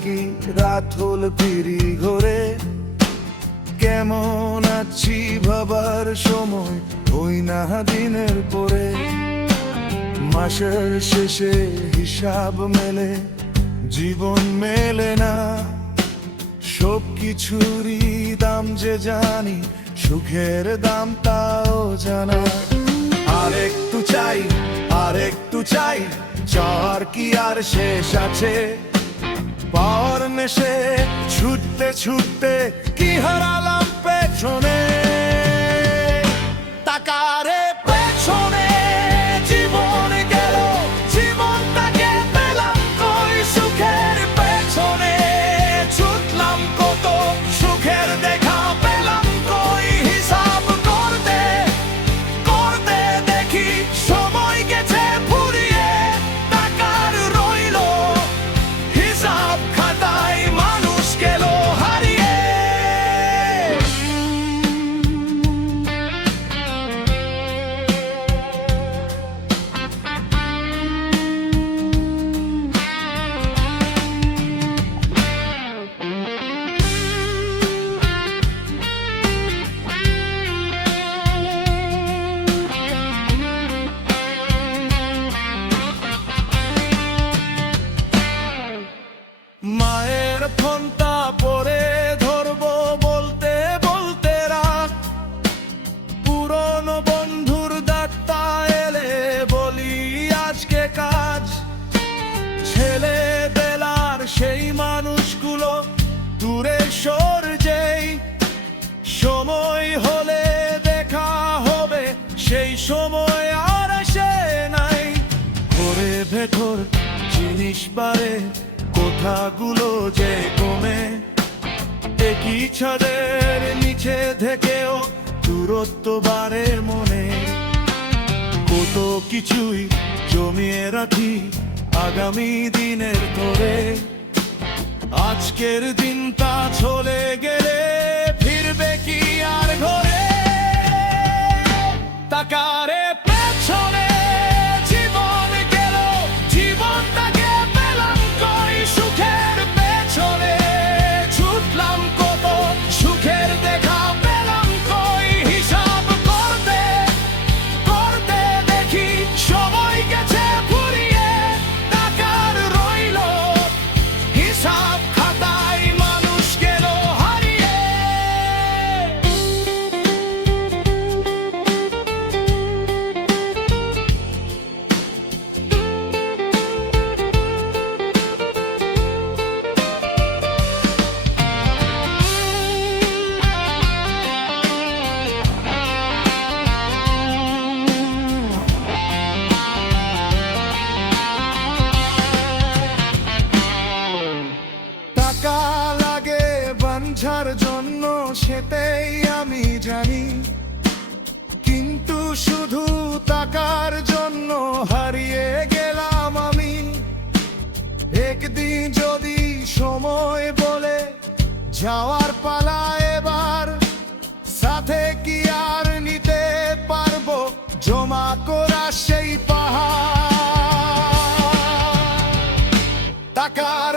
থাকি রাত হল পিড়ি ঘরে, কেমন আছি ভাবার সময় ওই না দিনের পরে। মাসের শেষে হিসাব মেলে, জীবন মেলে না। সব কিছুরই দাম যে জানি, সুখের দাম তাও জানা। আর একটু চাই, আর একটু চাই, চার কি আর শেষ আছে? পাওয়ার নেশে ছুটতে ছুটতে কি হারালাম পেছনে। টাকারে পেছনে জীবন গেল, জীবনটাকে পেলাম কই? সুখের পেছনে ছুটলাম কত, সুখের দেখা পেলাম কই? হিসাব করতে করতে দেখি সময় গেছে ফুরিয়ে, টাকার রইল হিসাব খাতায়, মানুষ গেল হারিয়ে। মায়ের ফোনটা পরে ধরবো বলতে বলতে রাত, পুরনো বন্ধুর ডাক্তা এলে বলি আজকে কাজ। ছেলেবেলার সেই মানুষগুলো দূরে সর যেই, সময় হলে দেখা হবে সেই সময় আর আসে নাই। ঘরে ভেতর জিনিস বাড়ে, কথাগুলো যে কমে, একই ছাদের নিচে থেকেও দূরত্ব বাড়ে মনে। কত কিছুই জমিয়ে রাখি আগামী দিনের করে, আজকের দিনটা চলে গেলে ফিরবে কি আর ঘরে? টাকারে পেছনে জীবন গেল, জীবনটাকে পেলাম কই? সুখের পেছনে ছুটলাম কত, সুখের দেখা পেলাম কই? হিসাব করতে করতে দেখি সময় গেছে ফুরিয়ে, টাকার রইল হিসাব খাতায়, মানুষ গেল হারিয়ে। টাকা লাগে বাঞ্ছার জন্য সেটাই আমি জানি, কিন্তু শুধু টাকার জন্য হারিয়ে গেলাম আমি। একদিন যদি সময় বলে যাওয়ার পালা এবার, সাথে কি আর নিতে পারবো জমা করা সেই পাহাড়? টাকার